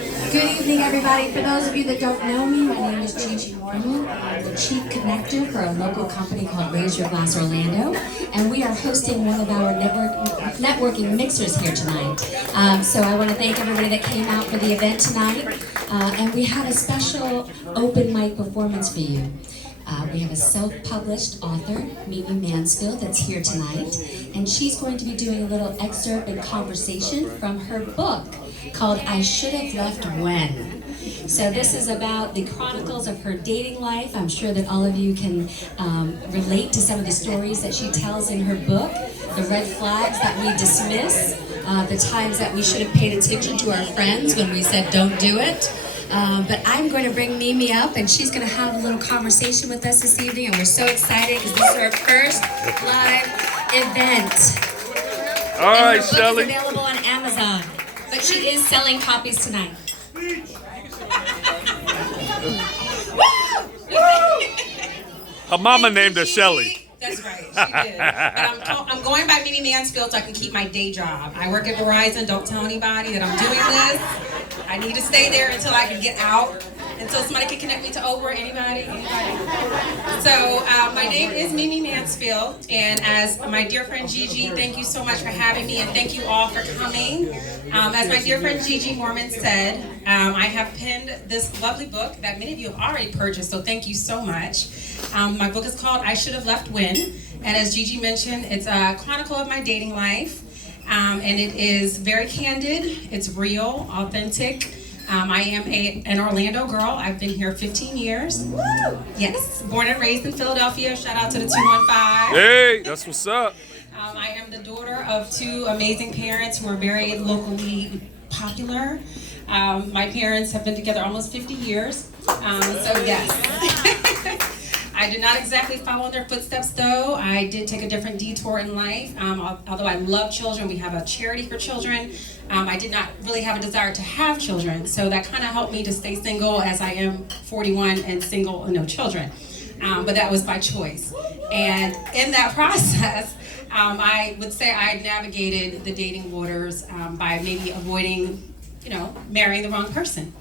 Good evening, everybody. For those of you that don't know me, my name is Gigi Mormon. I'm the Chief Connector for a local company called Raise Your Glass Orlando, and we are hosting one of our networking mixers here tonight. So I want to thank everybody that came out for the event tonight, and we have a special open mic performance for you. We have a self-published author, Mimi Mansfield, that's here tonight, and she's going to be doing a little excerpt and conversation from her book called I Should Have Left When. So this is about the chronicles of her dating life. I'm sure that all of you can relate to some of the stories that she tells in her book, the red flags that we dismiss, the times that we should have paid attention to our friends when we said don't do it. But I'm going to bring Mimi up, and she's going to have a little conversation with us this evening, and we're so excited because this is our first live event. All right, and her Shelly. book is available on Amazon, but she is selling copies tonight. Her mama named her Shelly. That's right, she did. But I'm going by Mimi Mansfield so I can keep my day job. I work at Verizon. Don't tell anybody that I'm doing this. I need to stay there until I can get out, until somebody can connect me to Oprah. Anybody? So my name is Mimi Mansfield, and as my dear friend Gigi, thank you so much for having me, and thank you all for coming. As my dear friend Gigi Mormon said, I have penned this lovely book that many of you have already purchased, so thank you so much. My book is called I Should Have Left When, and as Gigi mentioned, it's a chronicle of my dating life. And it is very candid, it's real, authentic. I am an Orlando girl. I've been here 15 years. Woo! Yes, born and raised in Philadelphia. Shout out to the 215. Hey, that's what's up. I am the daughter of two amazing parents who are very locally popular. My parents have been together almost 50 years. So yes. I did not exactly follow in their footsteps, though. I did take a different detour in life. Although I love children, we have a charity for children. I did not really have a desire to have children, so that kind of helped me to stay single, as I am 41 and single and no children. But that was by choice. And in that process, I would say I navigated the dating waters by maybe avoiding, marrying the wrong person,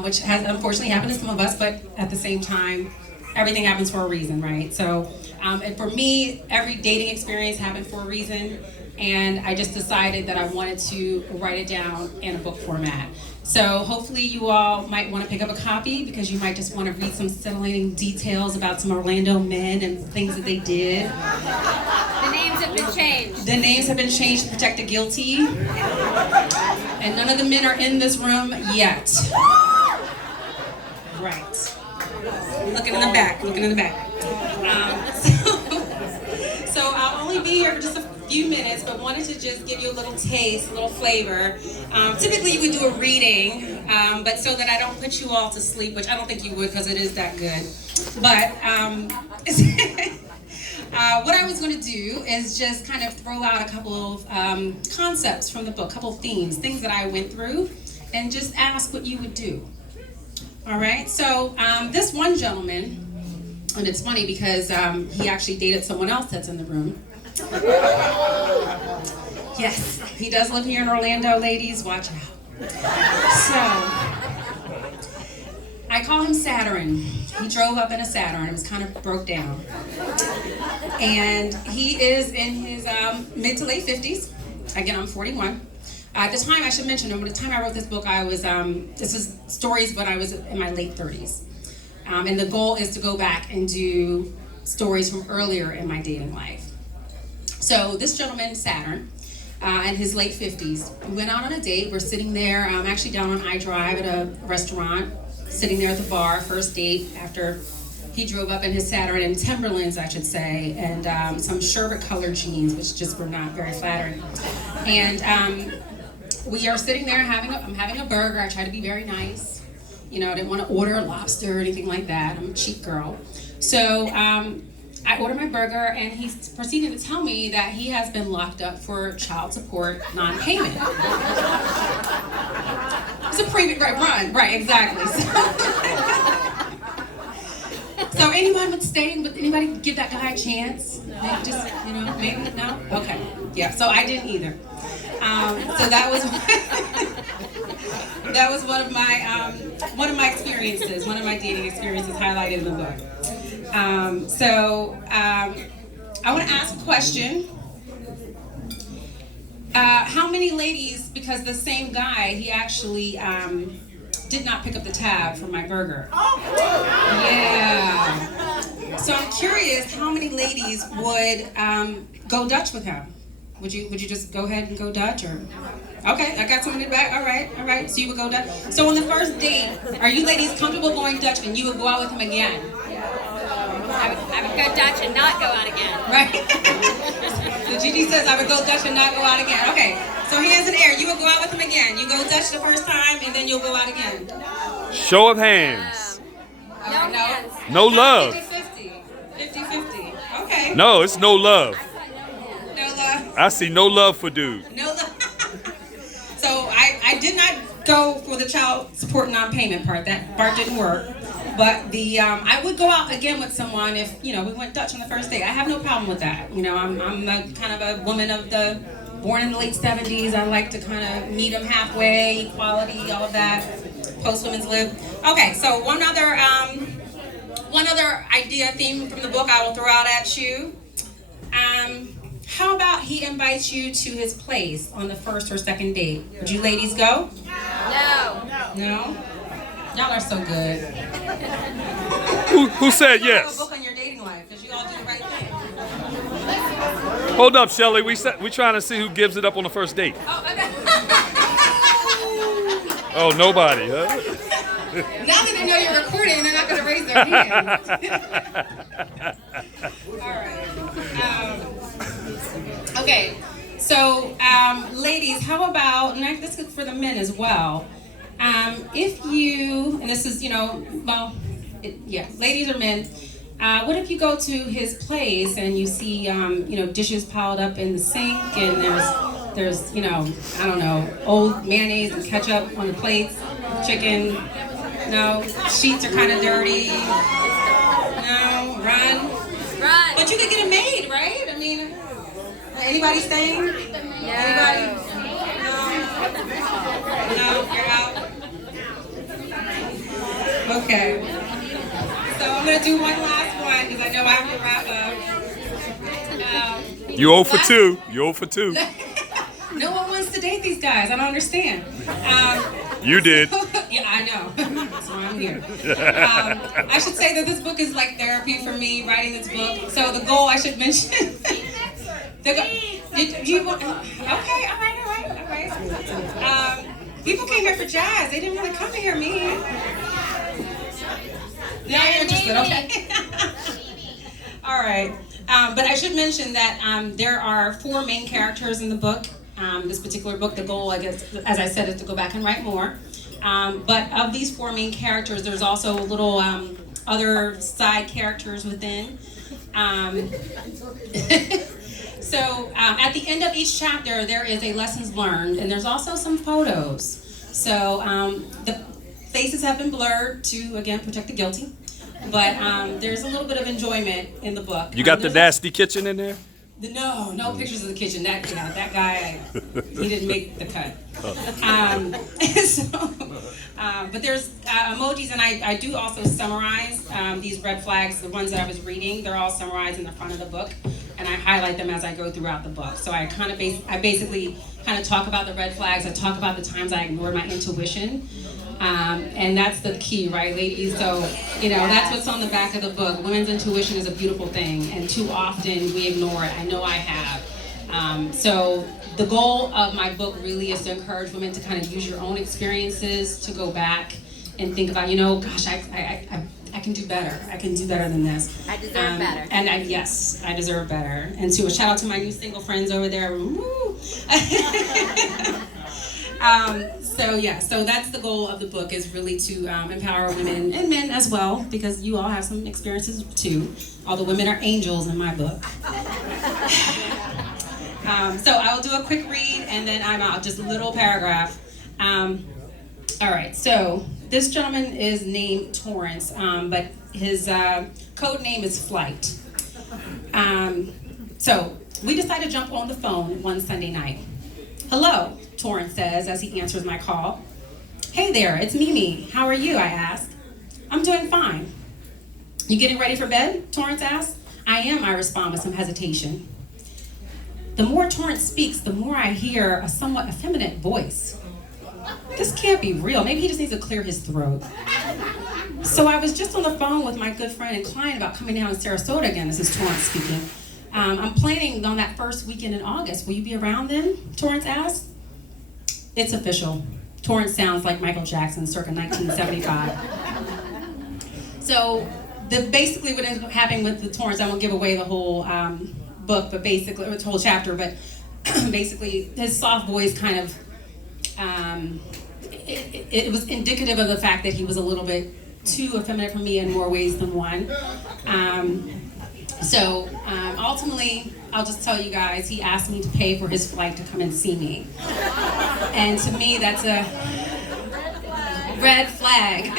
which has unfortunately happened to some of us, but at the same time, everything happens for a reason, right? So, and for me, every dating experience happened for a reason, and I just decided that I wanted to write it down in a book format. So hopefully you all might want to pick up a copy, because you might just want to read some scintillating details about some Orlando men and things that they did. The names have been changed. The names have been changed to protect the guilty, and none of the men are in this room yet. Right. Looking in the back. So I'll only be here for just a few minutes, but wanted to just give you a little taste, a little flavor. Typically you would do a reading, but so that I don't put you all to sleep, which I don't think you would, because it is that good. But what I was going to do is just kind of throw out a couple of concepts from the book, a couple of themes, things that I went through, and just ask what you would do. All right, so this one gentleman, and it's funny because he actually dated someone else that's in the room. Yes, he does live here in Orlando, ladies, watch out. So, I call him Saturn. He drove up in a Saturn, it was kind of broke down. And he is in his mid to late 50s. Again, I'm 41. At the time, I should mention, at the time I wrote this book, I was, this is stories when I was in my late 30s. And the goal is to go back and do stories from earlier in my dating life. So this gentleman, Saturn, in his late 50s, we went out on a date. We're sitting there, actually down on I Drive at a restaurant, sitting there at the bar, first date, after he drove up in his Saturn, in Timberlands, I should say, and some sherbet-colored jeans, which just were not very flattering. And we are sitting there I'm having a burger. I try to be very nice. I didn't want to order a lobster or anything like that. I'm a cheap girl. So I ordered my burger, and he's proceeding to tell me that he has been locked up for child support non-payment. It's a pretty right run, right? Exactly. So anyone would stay? Would anybody give that guy a chance? Maybe just, maybe no. Okay, yeah. So I didn't either. So that was. that was one of my experiences, one of my dating experiences highlighted in the book. I want to ask a question. How many ladies, because the same guy, he actually did not pick up the tab for my burger. Yeah. So I'm curious, how many ladies would go Dutch with him? Would you just go ahead and go Dutch, or? Okay, I got someone in the back. All right. So you would go Dutch. So on the first date, are you ladies comfortable going Dutch, and you would go out with him again? I would go Dutch and not go out again. Right. So Gigi says I would go Dutch and not go out again. Okay. So hands in the air. You would go out with him again. You go Dutch the first time, and then you'll go out again. Show of hands. No hands. No love. 50-50. 50-50. Okay. No, it's no love. No love. I see no love for dude. No love. So I did not go for the child support non-payment part. That part didn't work. But I would go out again with someone if, we went Dutch on the first date. I have no problem with that. I'm kind of a woman of born in the late 70s. I like to kind of meet them halfway, equality, all of that. Post-women's lib. Okay, so one other idea, theme from the book I will throw out at you. How about he invites you to his place on the first or second date? Would you ladies go? No. No? Y'all are so good. Who said Have a yes? book on your dating life, because you all do the right thing. Hold up, Shelly. We trying to see who gives it up on the first date. Oh, okay. Oh, nobody, huh? Now that they know you're recording, they're not going to raise their hand. All right. Okay. So, ladies, how about, and this is for the men as well. If you, and this is, ladies or men, what if you go to his place and you see, dishes piled up in the sink, and there's, I don't know, old mayonnaise and ketchup on the plates, chicken, sheets are kind of dirty, run. But you could get it made, right? I mean, anybody staying? Anybody? No, you're out. Okay. So I'm going to do one last one because I know I have to wrap up. You 0 for 2. You 0 for 2. No one wants to date these guys. I don't understand. You did. Yeah, I know. That's why I'm here. I should say that this book is like therapy for me, writing this book. So the goal I should mention. You want? Okay, all right. People came here for jazz. They didn't really come to hear me. Now you're interested, okay? All right. But I should mention that there are 4 main characters in the book. This particular book, the goal, I guess, as I said, is to go back and write more. But of these 4 main characters, there's also little other side characters within. So at the end of each chapter, there is a lessons learned, and there's also some photos. So the faces have been blurred to, again, protect the guilty. But there's a little bit of enjoyment in the book. You got the nasty kitchen in there? No pictures of the kitchen. That guy, he didn't make the cut. But there's emojis, and I do also summarize these red flags. The ones that I was reading, they're all summarized in the front of the book, and I highlight them as I go throughout the book. So I basically kind of talk about the red flags. I talk about the times I ignored my intuition. And that's the key, right, ladies? So, that's what's on the back of the book. Women's intuition is a beautiful thing, and too often we ignore it. I know I have. So the goal of my book really is to encourage women to kind of use your own experiences to go back and think about, gosh, I can do better. I can do better than this. I deserve better. And I deserve better. And so a shout out to my new single friends over there. Woo! So that's the goal of the book, is really to empower women and men as well, because you all have some experiences too. All the women are angels in my book. So I will do a quick read and then I'm out, just a little paragraph. All right, so this gentleman is named Torrance, but his code name is Flight. So we decided to jump on the phone one Sunday night. "Hello," Torrance says as he answers my call. Hey there, it's Mimi. How are you? I asked. I'm doing fine. You getting ready for bed? Torrance asked. I am, I respond with some hesitation. The more Torrance speaks, the more I hear a somewhat effeminate voice. This can't be real. Maybe he just needs to clear his throat. So I was just on the phone with my good friend and client about coming down to Sarasota again. This is Torrance speaking. I'm planning on that first weekend in August. Will you be around then? Torrance asked. It's official. Torrance sounds like Michael Jackson circa 1975. So basically what ends up happening with the Torrance, I won't give away the whole book, but basically, or the whole chapter, but basically his soft voice kind of, it was indicative of the fact that he was a little bit too effeminate for me in more ways than one. Ultimately, I'll just tell you guys, he asked me to pay for his flight to come and see me. And to me, that's a red flag.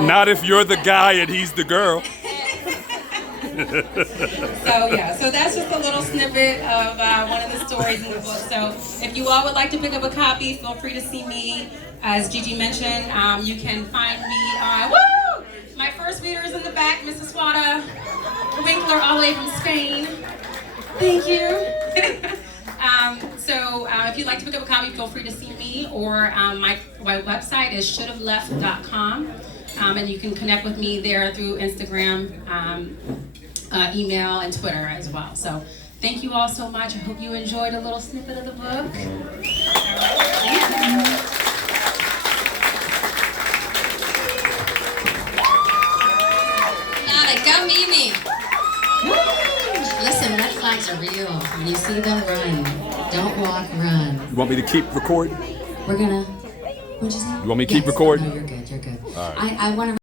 Not if you're the guy and he's the girl. So that's just a little snippet of one of the stories in the book. So if you all would like to pick up a copy, feel free to see me. As Gigi mentioned, you can find me on, woo! My first reader is in the back, Mrs. Swada Winkler, all the way from Spain. Thank you. If you'd like to pick up a copy, feel free to see me, or my website is shouldhaveleft.com, and you can connect with me there through Instagram, email, and Twitter as well. So thank you all so much. I hope you enjoyed a little snippet of the book. Go Mimi! Listen, red flags are real. When you see them, run. Don't walk, run. You want me to keep recording? We're gonna, what'd you say? You want me to keep recording? No, you're good, you're good. All right. I wanna